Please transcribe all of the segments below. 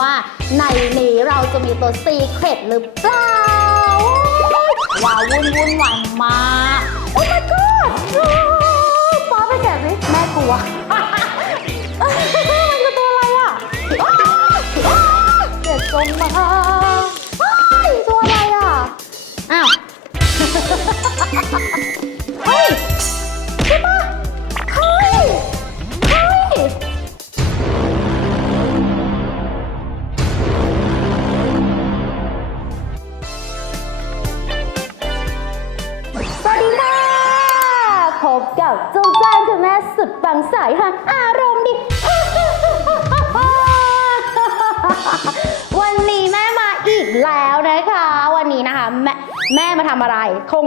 ว่าในนี้เราจะมีตัวซีเครตหรือเปล่า ว้าววุ่นวุ่นวายมากโอ้ my god ป้าไปแกะสิแม่กลัวมันคือตัวอะไรอะอ้าวอ้าวเด็ดจงมาตัวอะไรอะ อ้าว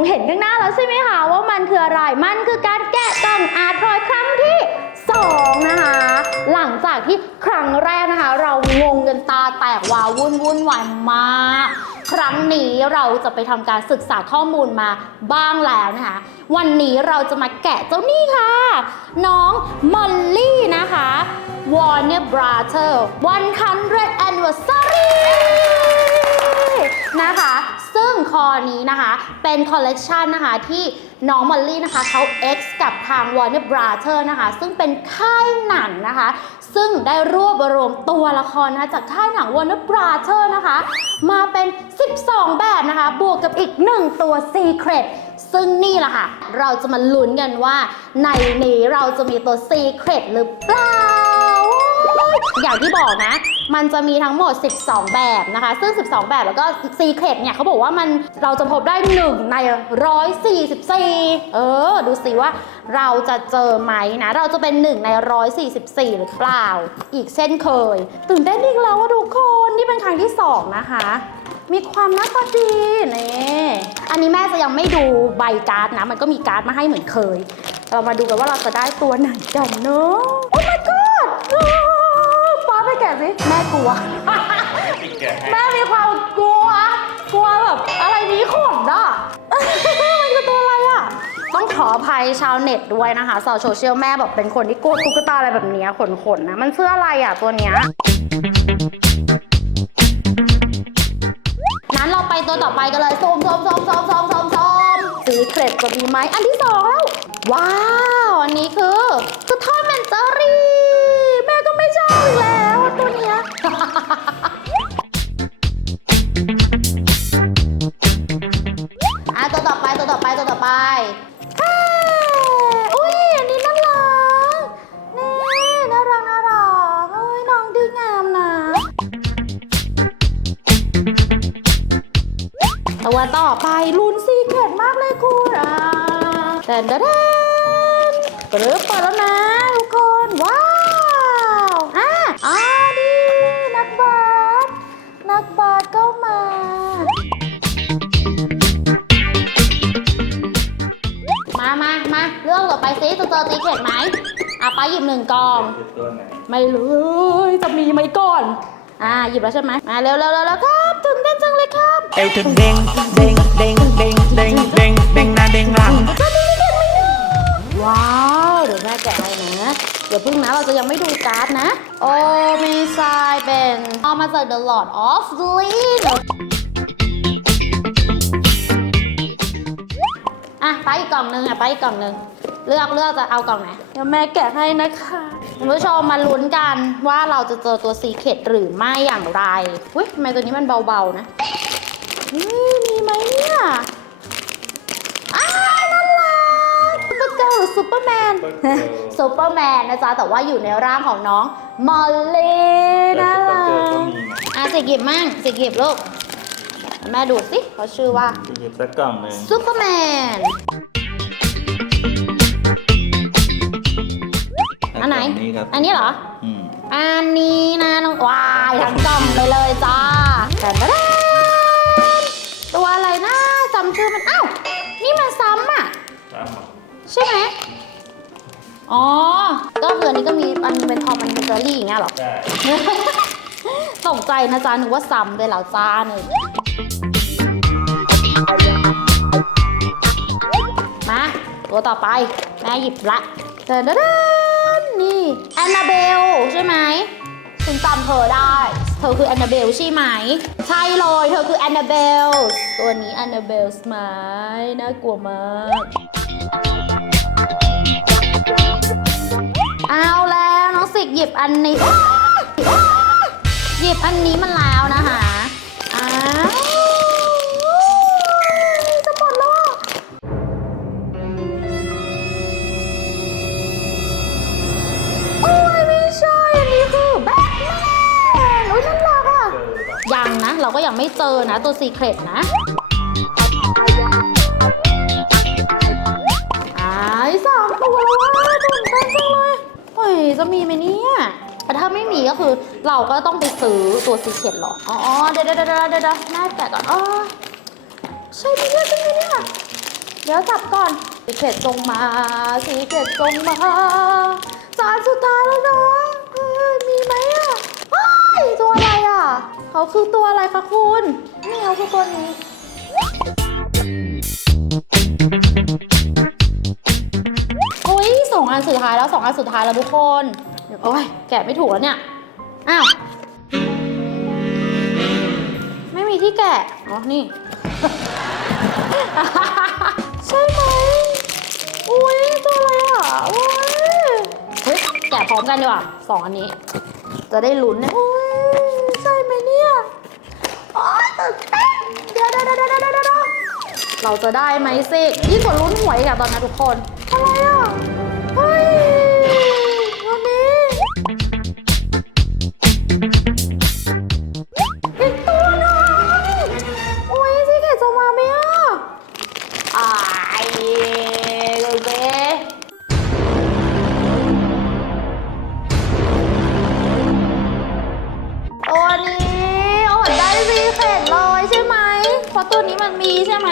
เห็นข้างหน้าแล้วใช่ไหมคะว่ามันคืออะไร มันคือการแกะกล่องอาร์ตทอยครั้งที่สองนะคะ หลังจากที่ครั้งแรกนะคะ เรางงกันตาแตกวาววุ่นวุ่นวายมากครั้งนี้เราจะไปทำการศึกษาข้อมูลมาบ้างแล้วนะคะ วันนี้เราจะมาแกะเจ้านี่ค่ะ น้องมอลลี่นะคะ Warner Brother 100 Anniversary นะคะ ซึ่งคอนี้นะคะ เป็นคอลเลกชันนะคะที่น้องมอลลี่นะคะเขา X กับทาง Warner Brother นะคะ ซึ่งเป็นค่ายหนังนะคะ ซึ่งได้รวบรวมตัวละครนะคะจากค่ายหนัง Warner Brother นะคะ มาเป็น 12 แบบนะคะ บวกกับอีก 1 ตัว Secret ซึ่งนี่แหละค่ะ เราจะมาลุ้นกันว่าในนี้เราจะมีตัว Secret หรือเปล่า อย่างที่บอกนะ มันจะมีทั้งหมด 12 แบบนะคะ ซึ่ง 12 แบบแล้วก็ Secret เนี่ยเขาบอกว่ามันเราจะพบได้ 1 ใน 144 เออ ดูสิว่าเราจะเจอไหมนะ เราจะเป็น 1 ใน 144 หรือเปล่า อีกเช่นเคย ตื่นเต้นอีกแล้วว่าทุกคน นี่เป็นครั้งที่ 2 นะคะมีความน่าตาดีนี่อันนี้แม่จะยังไม่ดูใบการ์ดนะ มันก็มีการ์ดมาให้เหมือนเคย เรามาดูกันว่าเราจะได้ตัวไหนกันเนาะ ป้าไปแกะสิแม่กลัวแม่มีความกลัว กลัวแบบอะไรนี้ขนอะ มันคือตัวอะไรอะ ต้องขออภัยชาวเน็ตด้วยนะคะสาวโซเชียลแม่แบบเป็นคนที่กลัวตุ๊กตาอะไรแบบเนี้ยขนๆนะ มันเสื้ออะไรอะตัวเนี้ย นั้นเราไปตัวต่อไปกันเลยโซมโซมโซมโซมโซมโซมโซมสีเครดจะมีไหม อันที่สองแล้ว ว้าว อันนี้คือ คือทอดแมนเจอรี่ ตัวต่อไปลุ้นซีเกตมากเลยคุณอะแดนแดนเปิดเปิดแล้วนะทุกคน ว้าวอะอ่าดีนักบาสนักบาสก็มามามามาเรื่องต่อไปซิจะเจอซีเกตไหมอะไปาหยิบหนึ่งกล่องตัวไหนไม่เลยจะมีไหมก่อน อ่าหยิบแล้วใช่ไหมมาเร็วเร็วเร็วเร็วครับ ตื่นเต้นจังเลยครับเอวถึงเด้งเด้งเด้งเด้งเด้งเด้งเด้งหน้าเด้งหลังว้าวเดี๋ยวแม่แกะให้นะเดี๋ยวพึ่งนะเราจะยังไม่ดูการ์ดนะ โอ้มีทรายเป็นเอามาจาก The Lord of the Rings อะไปอีกกล่องหนึงอะไปอีกกล่องหนึง เลือกเลือกจะเอากล่องไหน เดี๋ยวแม่แกะให้นะคะคุณผู้ชมมาลุ้นกันว่าเราจะเจอตัวซีเคดหรือไม่อย่างไรอุ้ยทำไมตัวนี้มันเบาๆนะเฮ้ยมีไหมเนี่ยอ้าวน่ารักซุปเปอร์เกิร์ลหรือซุปเปอร์แมน ซุปเปอร์แมนนะจ๊ะ แต่ว่าอยู่ในร่างของน้องมอลลี่น่ารักก็มีนะอะสิกิบมั่งสิกิบลูก แม่ดูสิเขาชื่อว่าจะหยิบสักกล่องหนึ่งซุปเปอร์แมน ครับ อันนี้เหรอ อืมอันนี้นะน้องวายทั้งกล่องไปเลยจ้าแต่ก็ได้ตัวอะไรนะจำชื่อมันอ้าวนี่มันซ้ำอะตามมาใช่ไหมอ๋อ ก็คืออันนี้ก็มีอันเป็นทอมอันเป็นเจอรี่อย่างเงี้ยเหรอได้ตกใจนะจ๊ะนึกว่าซ้ำเลยแล้วจ้าหนึ่งมา ตัวต่อไป แม่หยิบละเดินเดินนี่ แอนนาเบลใช่ไหมฉันจำเธอได้สธอคือแอนนาเบลใช่ไหม ใช่เลย เธอคือแอนนาเบล ตัวนี้แอนนาเบลสมายน่ากลัวมากเอาแล้วน้องสิกหยิบอันนี้อ้าวอ้าวหยิบอันนี้มันแล้วนะคะ ไม่เจอนะตัวซีเครตนะอ้ายสามตัวแล้วว่าตื่นเต้นจังเลยเฮ้ยจะมีไหมเนี่ยแต่ถ้าไม่มีก็คือเราก็ต้องไปซื้อตัวซีเคร็ตหรอ อ๋อเดี๋ยวเดี๋ยวเดี๋ยวเดี๋ยวแม่แกะก่อนอ๋อใช่ไหมเนี่ยใช่ไหมเนี่ยเดี๋ยวจับก่อนซีเคร็ตจงมาซีเคร็ตจงมาจานสุดท้ายแล้วนะ ตัวอะไรอะ เขาคือตัวอะไรคะคุณ นี่เขาคือตัวนี้โอ้ยสองอันสุดท้ายแล้วสองอันสุดท้ายแล้วทุกคน เดี๋ยวโอ้ยแกะไม่ถูกแล้วเนี่ย อ้าว ไม่มีที่แกะ อ๋อ นี่ ใช่ไหมอุ้ยตัวอะไรอะโอ้ยเฮ้ยแกะพร้อมกันดีกว่าสองอันนี้ จะได้ลุ้นนะโอ้ย เราจะได้ไหมสิยิ่งกว่าลุ้นหวยอีกับตอนนี้นทุกคนอะไรอะเฮ้ยวันนี้อีกตัวหนึงโอ้ยสิเกตจะมาไหมอะอายเลยเบ้ตัวนี้โอ้ยได้ซีเข็ดะตัวนี้มันมีใช่ไหม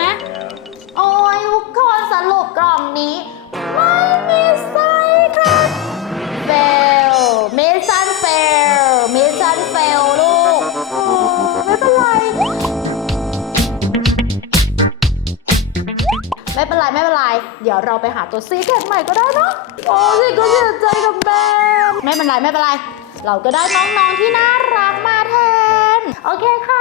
โอ้ยทุกคนสรุปกล่องนี้ ไม่มีไส้ครับเฟลมิชชั่นเฟลมิชชั่นเฟลลูกโอ้ไม่เป็นไร ไม่เป็นไร ไม่เป็นไร เดี๋ยวเราไปหาตัวซีเกตใหม่ก็ได้เนอะโอ้สิก็เสียใจกับแบมไม่เป็นไร ไม่เป็นไร เราก็ได้น้องๆที่น่ารักมาแทน โอเคค่ะ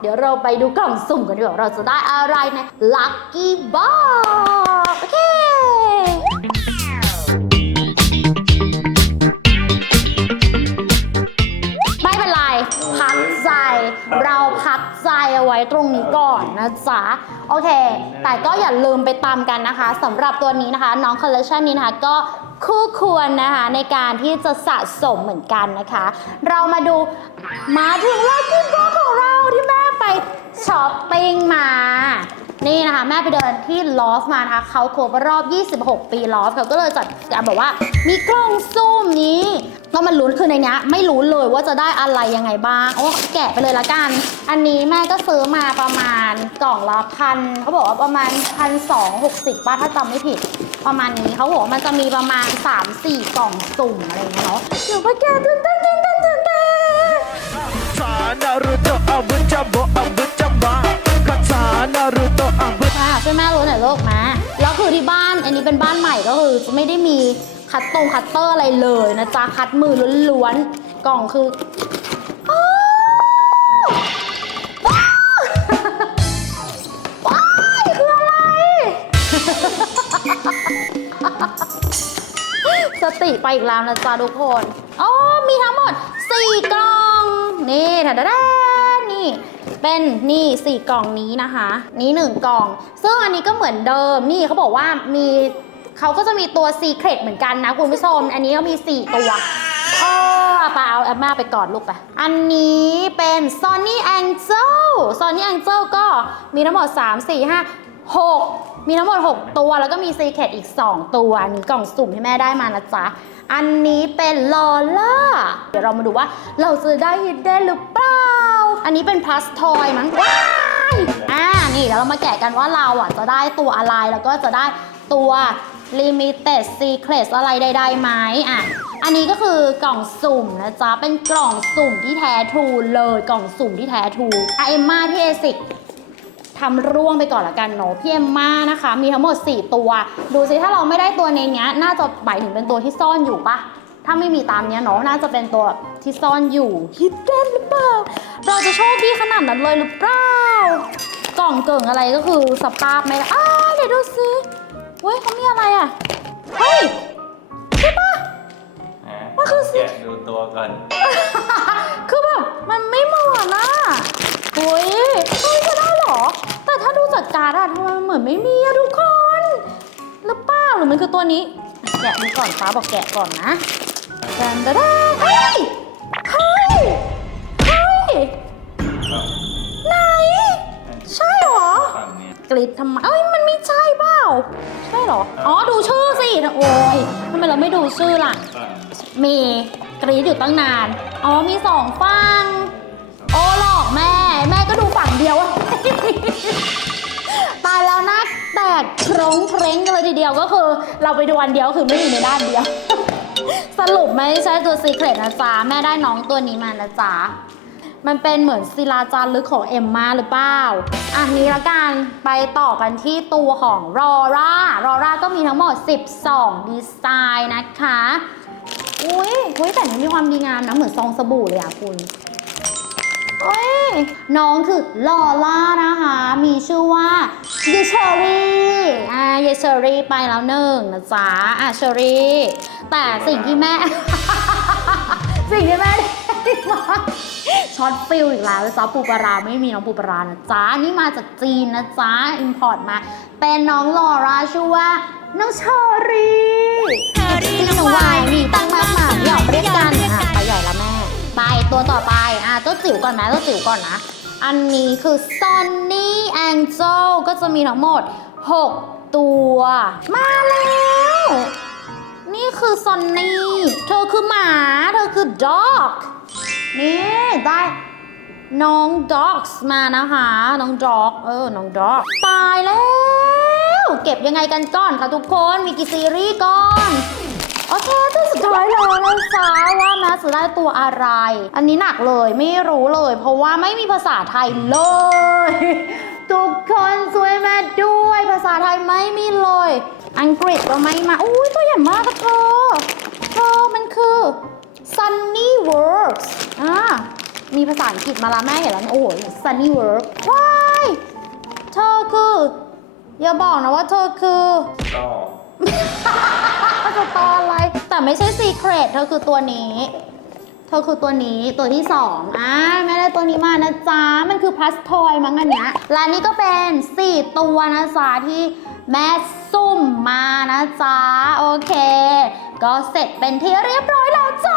เดี๋ยวเราไปดูกล่องสุ่มกันดีกว่าเราจะได้อะไรใน Lucky Box โอเคไม่เป็นไร พักใจ เราพักใจเอาไว้ตรงนี้ก่อนนะจ๊ะ โอเค แต่ก็อย่าลืมไปตามกันนะคะสำหรับตัวนี้นะคะ น้องคอลเลคชันนี้นะคะก็คู่ควรนะคะในการที่จะสะสมเหมือนกันนะคะ เรามาดูมาถึงลักกี้บ็อกของเช้อปปิ้งมา นี่นะคะ แม่ไปเดินที่ลอฟมานะคะเขาครบรอบ 26 ปีลอฟเขาก็เลยจัดการแบบว่า มีกล่องซุ่มนี้ก็มันลุ้นคือในนี้ไม่รู้เลยว่าจะได้อะไรยังไงบ้างโอ้แกะไปเลยละกัน อันนี้แม่ก็ซื้อมาประมาณกล่องละพันเขาบอกว่าประมาณพันสองหกสิบป้าถ้าจำไม่ผิด ประมาณนี้เขาบอกว่ามันจะมีประมาณ 3-4 กล่องสุ่มอะไรเงี้ยเนาะเดี๋ยวไปแกะตื่นเต้นตื่นเต้นตื่นเต้น คานารุโตะอาวุธจับโบอาวุจับบาคาถานารุโตะอาวุธค่ะช่วยแม่รู้หน่อยลูกมาแล้วคือที่บ้านอันนี้เป็นบ้านใหม่ก็คือไม่ได้มีคัตตรงคัตเตอร์อะไรเลยนะจ๊ะคัดมือล้วนๆกล่องคืออ้าวว้าวว้ายคืออะไรสติไปอีกแล้วนะจ๊ะทุกคน อ๋อ มีทั้งหมด 4 กล่อง นี่ถาดานี่ เป็นนี่4กล่องนี้นะคะ นี่1กล่อง ซึ่งอันนี้ก็เหมือนเดิมนี่เขาบอกว่ามีเขาก็จะมีตัว Secret เหมือนกันนะคุณผู้ชม อันนี้ก็มี 4 ตัวเออไปเอาแอมมาไปกอดลูกไป อันนี้เป็น Sony Angel Sony Angel ก็มีทั้งหมด 3 4 5 6 มีทั้งหมด 6 ตัว แล้วก็มี Secret อีก 2 ตัว อันนี้กล่องสุ่มที่แม่ได้มานะจ๊ะ อันนี้เป็นลอล่าเดี๋ยวเรามาดูว่าเราจะได้ฮิดเด้นหรือเปล่า อันนี้เป็นพลัสทอยมั้งว้ายอ่า นี่เดี๋ยวเรามาแกะกันว่าเราอะจะได้ตัวอะไร แล้วก็จะได้ตัว Limited Secret อะไรใดๆไหมอะ อันนี้ก็คือกล่องสุ่มนะจ๊ะ เป็นกล่องสุ่มที่แท้ทรูเลย กล่องสุ่มที่แท้ทรูอะเอมมาที่เอซิกทำร่วงไปก่อนละกันเนาะพี่เอ็มมานะคะ มีทั้งหมด 4 ตัว ดูสิถ้าเราไม่ได้ตัวในเนี้ย น่าจะหมายถึงเป็นตัวที่ซ่อนอยู่ปะ ถ้าไม่มีตามเนี้ยเนาะน่าจะเป็นตัวที่ซ่อนอยู่ฮิดเด้นหรือเปล่า เราจะโชคดีขนาดนั้นเลยหรือเปล่ากล่องเกิ่งอะไรก็คือสภาพไม่ได้อ้าวเดี๋ยวดูสิเว้ยเขามีอะไรอะเฮ้ยใช่ปะ มันคือสิ แกะดูตัวก่อนคือแบบมันไม่เหมือนอะเฮ้ยเฮ้ยจะได้เหรอ แต่ถ้าดูจากการ์ดอะทำไมมันเหมือนไม่มีอะทุกคน หรือเปล่าหรือมันคือตัวนี้ แกะดูก่อนฟ้าบอกแกะก่อนนะ แดนดาดาเฮ้ยเฮ้ยเฮ้ยไหน ใช่เหรอ ฝั่งนี้กรีดทำไมเอ้ยมันไม่ใช่เปล่า ใช่เหรอ อ๋อ ดูชื่อสิโอ้ยทำไมเราไม่ดูชื่อล่ะ ฝั่งมีกรีดอยู่ตั้งนาน อ๋อ มีสองฝั่ง โอ้หลอกแม่ แม่ก็ดูฝั่งเดียวอะ ตายแล้วนะแตกโครงเพรงกันเลยทีเดียวก็คือ เราไปดูอันเดียวคือไม่มีในด้านเดียว สรุปไม่ใช่ตัวซีเครตนะจ๊ะ แม่ได้น้องตัวนี้มานะจ๊ะ มันเป็นเหมือนศิลาจารึกของเอ็มมาหรือเปล่า อะนี้ละกัน ไปต่อกันที่ตัวของรอร่ารอร่าก็มีทั้งหมด 12 ดีไซน์นะคะ อุ้ยอุ้ยแต่นี่มีความดีงามนะ เหมือนซองสบู่เลยอะคุณเอ้ยน้องคือลอล่านะคะ มีชื่อว่าเยเชอรี่ อ่า เยเชอรี่ไปแล้วหนึ่งนะจ๊ะ อะเชอรี่ แต่สิ่งที่แม่ สิ่งที่แม่ได้มาช็อตฟิลอีกแล้วนะจ๊ะปูปลาราไม่มีน้องปูปลารานะจ๊ะนี่มาจากจีนนะจ๊ะอิมพอร์ตมา เป็นน้องลอร่าชื่อว่าน้องเชอรี่จีนหนูวายมีตั้งมากมายหยอกเรียกกันอะไปหยอกแล้วแม่ ไปตัวต่อไปอะตัวจิ๋วก่อนไหมตัวจิ๋วก่อนนะ อันนี้คือ Sonny Angel ก็จะมีทั้งหมด 6 ตัว มาแล้ว นี่คือซอนนี่ เธอคือหมา เธอคือด็อกนี่ ได้น้องด็อกมานะคะ น้องด็อกเออ น้องด็อกตายแล้ว เก็บยังไงกันก่อนคะทุกคน มีกี่ซีรีส์ก่อน โอเคตัวสุดท้ายแล้วนะจ๊ะว่าแมสจะได้ตัวอะไร อันนี้หนักเลยไม่รู้เลย เพราะว่าไม่มีภาษาไทยเลย ทุกคนช่วยแม่ด้วย ภาษาไทยไม่มีเลย อังกฤษก็ไม่มาอุ้ยตัวใหญ่มากะเธอเธอมันคือ Sunny Works อ่ามีภาษาอังกฤษมาล้วแม่เห็นแล้วโอ้โห Sunny Works ว้ายเธอคือ อย่าบอกนะว่าเธอคือก็จะตออะไร แต่ไม่ใช่ซีเครตเธอคือตัวนี้ เธอคือตัวนี้ตัวที่สองอ่าแม่ได้ตัวนี้มานะจ๊ะ มันคือพลัสทอยมั้งอันเนี้ยและนี่ก็เป็น 4 ตัวนะจ๊ะที่แม่ซุ่มมานะจ๊ะ โอเค ก็เสร็จเป็นที่เรียบร้อยแล้วจ้า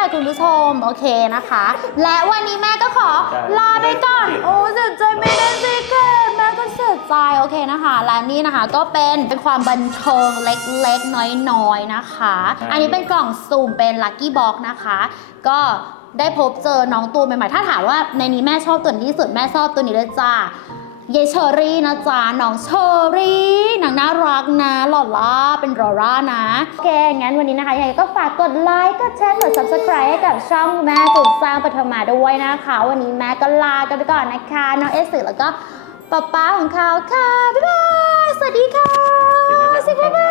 บายบายคุณผู้ชม โอเคนะคะ และวันนี้แม่ก็ขอใช่ลาไปก่อน โอ้เสียใจไม่ได้สิเกตแม่ก็เสียใจโอเคนะคะและนี่นะคะก็เป็นเป็นความบันเทิงเล็กๆ น้อยๆนะคะ อันนี้เป็นกล่องสุ่มเป็นลั c กี้บ็อกนะคะ ก็ได้พบเจอน้องตัวใหม่ๆ ถ้าถามว่าในนี้แม่ชอบตัวไหนที่สุดแม่ชอบตัวนี้เลยจ้า เยเชอรี่นะจ๊ะน้องเชอรี่นางน่ารักนะหล่อล่าเป็นรอร่านะโอเคงั้นวันนี้นะคะยังไงก็ฝากกดไลค์กดแชร์กด subscribe ให้กับช่องแม่จุดสร้างปฐมาด้วยนะคะ วันนี้แม่ก็ลากันไปก่อนนะคะน้องเอสสึแล้วก็ป๊าป๊าของเขาค่ะบ๊ายบายสวัสดีค่ะสวัสดีบ๊ายบาย